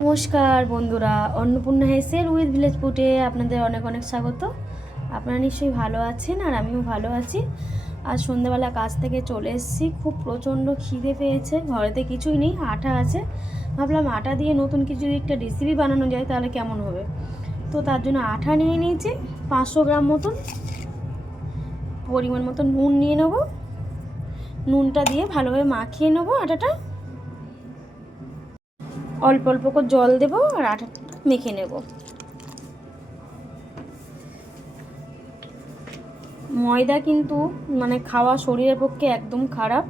নমস্কার বন্ধুরা, Annapurna হেসেল with village ফুডে আপনাদের অনেক অনেক স্বাগত। আপনারা নিশ্চয়ই ভালো আছেন আর আমিও ভালো আছি। আজ সন্ধ্যেবেলা কাজ থেকে চলে এসেছি, খুব প্রচণ্ড খিদে পেয়েছে। ঘরেতে কিছুই নেই, আটা আছে। ভাবলাম আটা দিয়ে নতুন কিছু যদি একটা রেসিপি বানানো যায় তাহলে কেমন হবে। তো তার জন্য আটা নিয়ে নিয়েছি 500 গ্রাম মতন। পরিমাণ মতো নুন নিয়ে নেব, নুনটা দিয়ে ভালোভাবে মাখিয়ে নেবো আটাটা। অল্প অল্প করে জল দেবো আর আটাটা মেখে নেব। ময়দা কিন্তু খাওয়া শরীরের পক্ষে একদম খারাপ।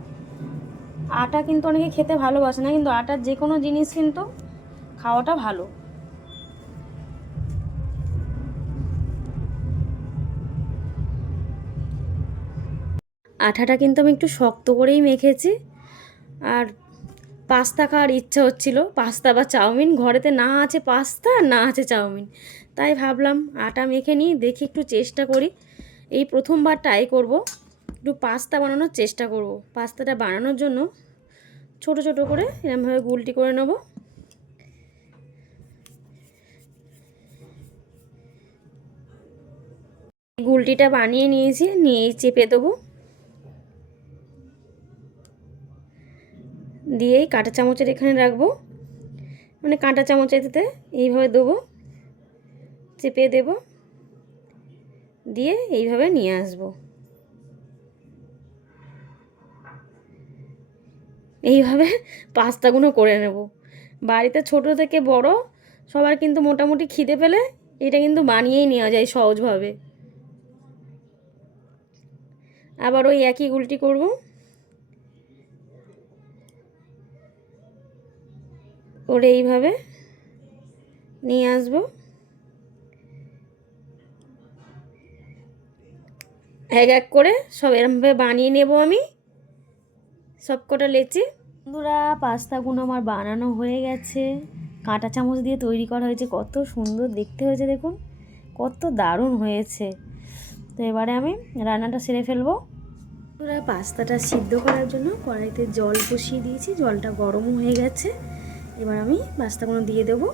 আটা কিন্তু অনেকে খেতে ভালোবাসে না, কিন্তু আটার যে কোনো জিনিস কিন্তু খাওয়াটা ভালো। আটাটা কিন্তু আমি একটু শক্ত করেই মেখেছি। আর পাস্তা খাওয়ার ইচ্ছা হচ্ছিল, পাস্তা বা চাউমিন। ঘরেতে না আছে পাস্তা না আছে চাউমিন, তাই ভাবলাম আটা মেখে নিই, দেখি একটু চেষ্টা করি। এই প্রথমবার ট্রাই করব, একটু পাস্তা বানানোর চেষ্টা করব। পাস্তাটা বানানোর জন্য ছোট ছোট করে এরকমভাবে গুলটি করে নেব। গুলটিটা বানিয়ে নিয়েছি, নিয়ে চেপে দেবো। দিয়েই কাঁটা চামচের এখানে রাখবো, কাঁটা চামচেতে এইভাবে দেবো, চেপে দেব, দিয়ে এইভাবে নিয়ে আসবো। এইভাবে পাস্তাগুলো করে নেব। বাড়িতে ছোট থেকে বড় সবার কিন্তু মোটামুটি খিদে পেলে এটা কিন্তু বানিয়েই নেওয়া যায় সহজভাবে। আবার ওই একই গুলটি করব। করে এইভাবে নিয়ে আসবো। এক এক করে সব এরকমভাবে বানিয়ে নেব আমি সব কটা লেচি। বন্ধুরা, পাস্তাগুলো আমার বানানো হয়ে গেছে। কাঁটা চামচ দিয়ে তৈরি করা হয়েছে, কত সুন্দর দেখতে হয়েছে দেখুন, কত দারুণ হয়েছে। তো এবারে আমি রান্নাটা সেরে ফেলবো। বন্ধুরা, পাস্তাটা সিদ্ধ করার জন্য কড়াইতে জল বসিয়ে দিয়েছি, জলটা গরম হয়ে গেছে। এবার আমি পাস্তাগুলো দিয়ে দেবো।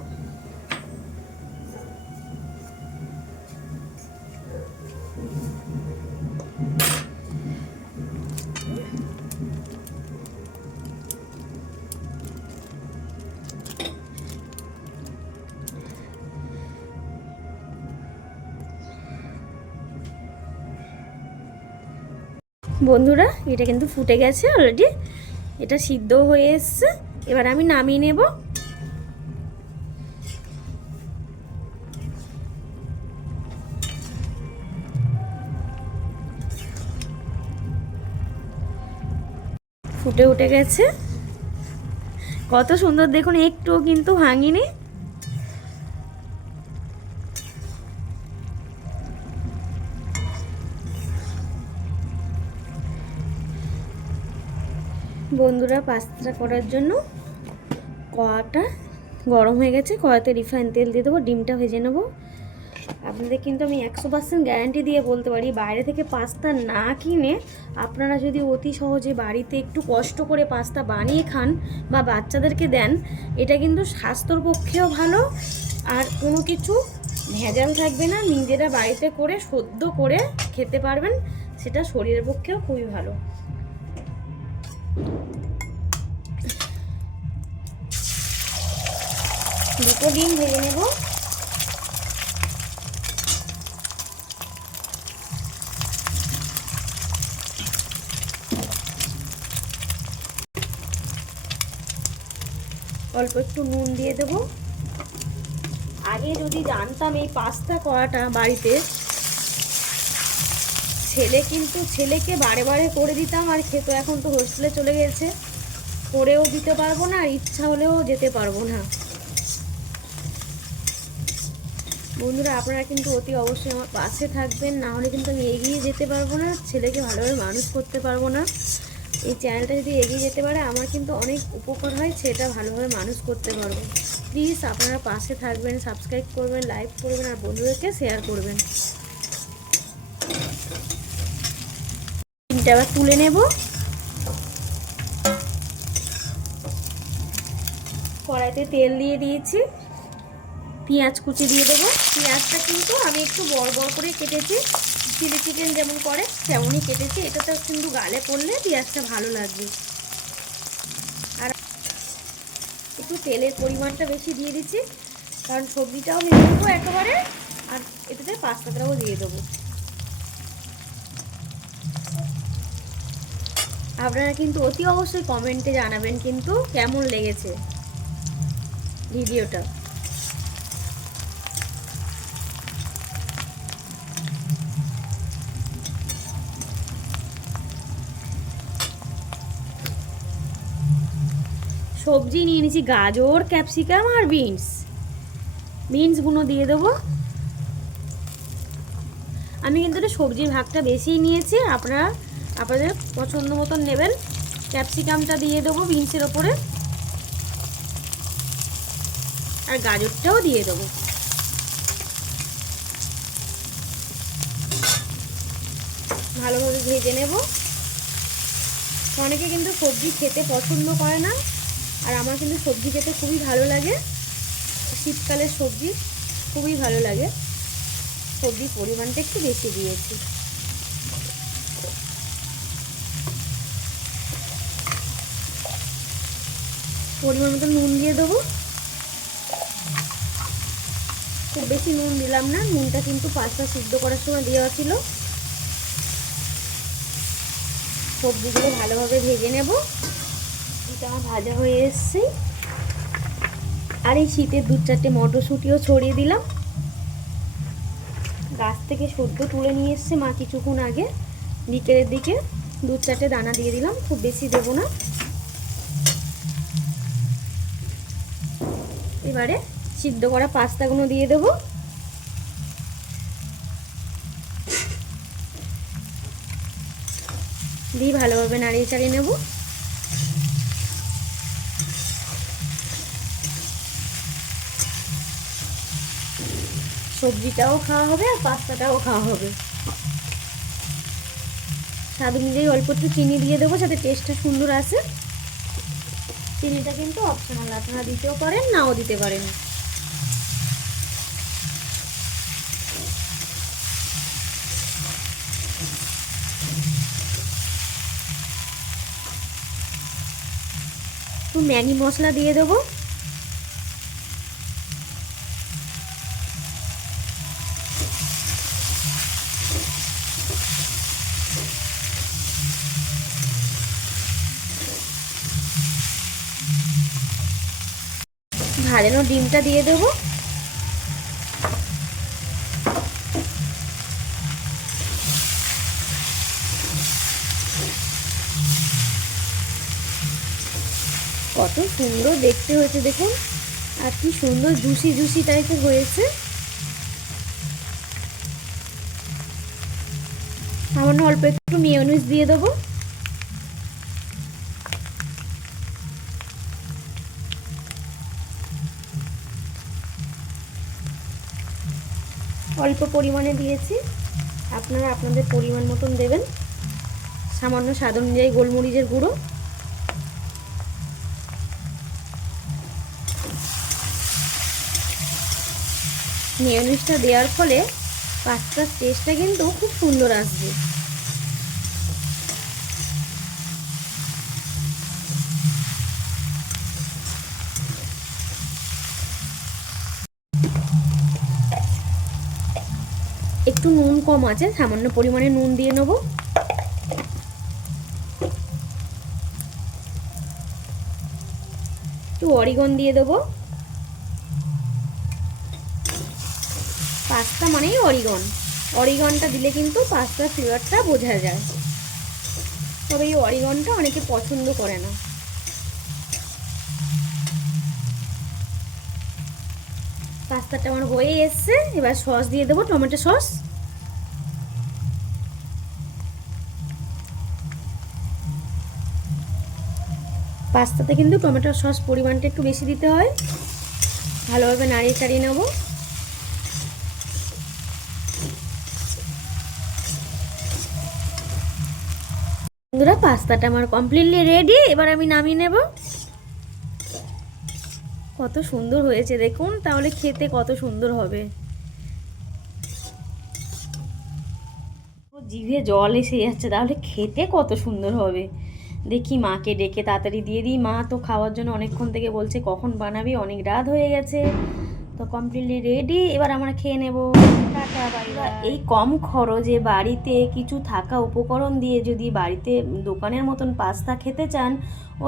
বন্ধুরা, এটা কিন্তু ফুটে গেছে অলরেডি, এটা সিদ্ধ হয়ে এসছে। এবার আমি নামিয়ে নেব। ফুটে উঠে গেছে, কত সুন্দর দেখুন, একটুও কিন্তু ভাঙিনি। বন্ধুরা, পাস্তাটা করার জন্য কড়াটা গরম হয়ে গেছে, কড়াতে রিফাইন তেল দিয়ে দেবো, ডিমটা ভেজে নেবো। আপনাদের কিন্তু আমি 100% গ্যারান্টি দিয়ে বলতে পারি, বাইরে থেকে পাস্তা না কিনে আপনারা যদি অতি সহজে বাড়িতে একটু কষ্ট করে পাস্তা বানিয়ে খান বা বাচ্চাদেরকে দেন, এটা কিন্তু স্বাস্থ্যর পক্ষেও ভালো। আর কোনো কিছু ভেজাল থাকবে না, নিজেরা বাড়িতে করে সেদ্ধ করে খেতে পারবেন, সেটা শরীরের পক্ষেও খুবই ভালো। দুটো ডিম ভেজে নেব। অল্প একটু নুন দিয়ে দেবো। আগে যদি জানতাম এই পাস্তা করাটা বাড়িতে, ছেলেকে বারে বারে করে দিতাম আর খেতো। এখন তো হোস্টেলে চলে গেছে, করেও দিতে পারবো না, আর ইচ্ছা হলেও যেতে পারবো না। বন্ধুরা, আপনারা কিন্তু অতি অবশ্যই আমার পাশে থাকবেন, না হলে কিন্তু আমি এগিয়ে যেতে পারবো না, ছেলেকে ভালোভাবে মানুষ করতে পারবো না। এই চ্যানেলটা যদি এগিয়ে যেতে পারে আমার কিন্তু অনেক উপকার হয়, সেটা ভালোভাবে মানুষ করতে পারবো। প্লিজ আপনারা পাশে থাকবেন, সাবস্ক্রাইব করবেন, লাইক করবেন আর বন্ধুদেরকে শেয়ার করবেন। ডিমটা আবার তুলে নেব। কড়াইতে তেল দিয়ে দিয়েছি, পেঁয়াজ কুচি দিয়ে দেবো। পেঁয়াজটা কিন্তু আমি একটু বড় বড় করে কেটেছি, চিলি চিকেন যেমন করে তেমনই কেটেছি। এটাতে কিন্তু গালে পড়লে পেঁয়াজটা ভালো লাগবে। আর একটু তেলের পরিমাণটা বেশি দিয়ে দিচ্ছি, কারণ সবজিটাও ভেজে দেবো একেবারে, আর এটাতে পাস্তাটাও দিয়ে দেবো। আপনারা কিন্তু অতি অবশ্যই কমেন্টে জানাবেন কিন্তু কেমন লেগেছে ভিডিওটা। সবজি নিয়ে নিয়েছি গাজর, ক্যাপসিকাম আর বিনসগুলো দিয়ে দেবো। আমি কিন্তু এটা সবজির ভাগটা বেশিই নিয়েছি, আপনারা আপনাদের পছন্দ মতন নেবেন। ক্যাপসিকামটা দিয়ে দেবো বিনসের ওপরে, আর গাজরটাও দিয়ে দেবো। ভালোভাবে ভেজে নেব। অনেকে কিন্তু সবজি খেতে পছন্দ করে না, আর আমার কিন্তু সবজি খেতে খুবই ভালো লাগে। শীতকালের সবজি খুবই ভালো লাগে। সবজির পরিমাণটা একটু বেশি দিয়েছি। পরিমাণ মতো নুন দিয়ে দেবো। খুব বেশি নুন দিলাম না, নুনটা কিন্তু পাস্তা সিদ্ধ করার সময় দেওয়া ছিল। সবজিগুলো ভালোভাবে ভেজে নেব। এটা আমার ভাজা হয়ে এসছে। আর এই শীতের 2-4টে মটরশুঁটিও ছড়িয়ে দিলাম। গাছ থেকে সদ্য তুলে নিয়ে এসছে মা কিছুক্ষণ আগে, বিকেলের দিকে 2-4টে দানা দিয়ে দিলাম, খুব বেশি দেব না। এবারে সিদ্ধ করা পাস্তাগুলো দিয়ে দেবো। দিয়ে ভালোভাবে নাড়িয়ে চাড়িয়ে নেব। সবজিটাও খাওয়া হবে আর পাস্তাটাও খাওয়া হবে। স্বাদ অনুযায়ী অল্প একটু চিনি দিয়ে দেবো যাতে টেস্টটা সুন্দর আসে। চিনিটা কিন্তু অপশনাল, আপনারা দিতেও পারেন নাও দিতে পারেন। একটু ম্যাগি মশলা দিয়ে দেবো। ভাজানো ডিমটা দিয়ে দেবো। কত সুন্দর দেখতে হয়েছে দেখুন, আর কি সুন্দর জুসি জুসি টাইপের হয়েছে। সামান্য অল্প একটু মেয়োনিজ দিয়ে দেবো। অল্প পরিমাণে দিয়েছি, আপনারা আপনাদের পরিমাণ মতন দেবেন। সামান্য স্বাদ অনুযায়ী গোলমরিচের গুঁড়ো। মেয়োনিজটা দেওয়ার ফলে পাস্তার টেস্টটা কিন্তু খুব সুন্দর আসবে। একটু নুন কম আছে, সামান্য পরিমাণে নুন দিয়ে নেব। একটু অরিগন দিয়ে দেবো। পাস্তা মানেই অরিগনটা দিলে কিন্তু পাস্তার ফ্লেভারটা বোঝা যায়। তবে এই অরিগনটা অনেকে পছন্দ করে না। পাস্তাটা আমার হয়ে এসছে। এবার সস দিয়ে দেবো, টমেটো সস। পাস্তাতে কিন্তু টমেটো সস পরিমাণটা একটু বেশি দিতে হয়। ভালোভাবে নাড়িয়ে চাড়িয়ে নেব। বন্ধুরা, পাস্তাটা আমার কমপ্লিটলি রেডি। এবার আমি নামিয়ে নেব। কত সুন্দর হয়েছে দেখুন, তাহলে খেতে কত সুন্দর হবে। জিভে জল এসে যাচ্ছে, তাহলে খেতে কত সুন্দর হবে। দেখি মাকে ডেকে তাড়াতাড়ি দিয়ে দিই, মা তো খাওয়ার জন্য অনেকক্ষণ থেকে বলছে কখন বানাবি, অনেক রাত হয়ে গেছে। তো কমপ্লিটলি রেডি, এবার আমরা খেয়ে নেব। Tata bye bye. এই কম খরচে বাড়িতে কিছু থাকা উপকরণ দিয়ে যদি বাড়িতে দোকানের মতন পাস্তা খেতে চান,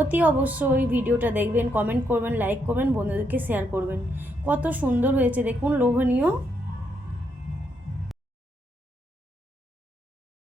অতি অবশ্যই ভিডিওটা দেখবেন, কমেন্ট করবেন, লাইক করবেন, বন্ধুদেরকে শেয়ার করবেন। কত সুন্দর হয়েছে দেখুন, লোভনীয়।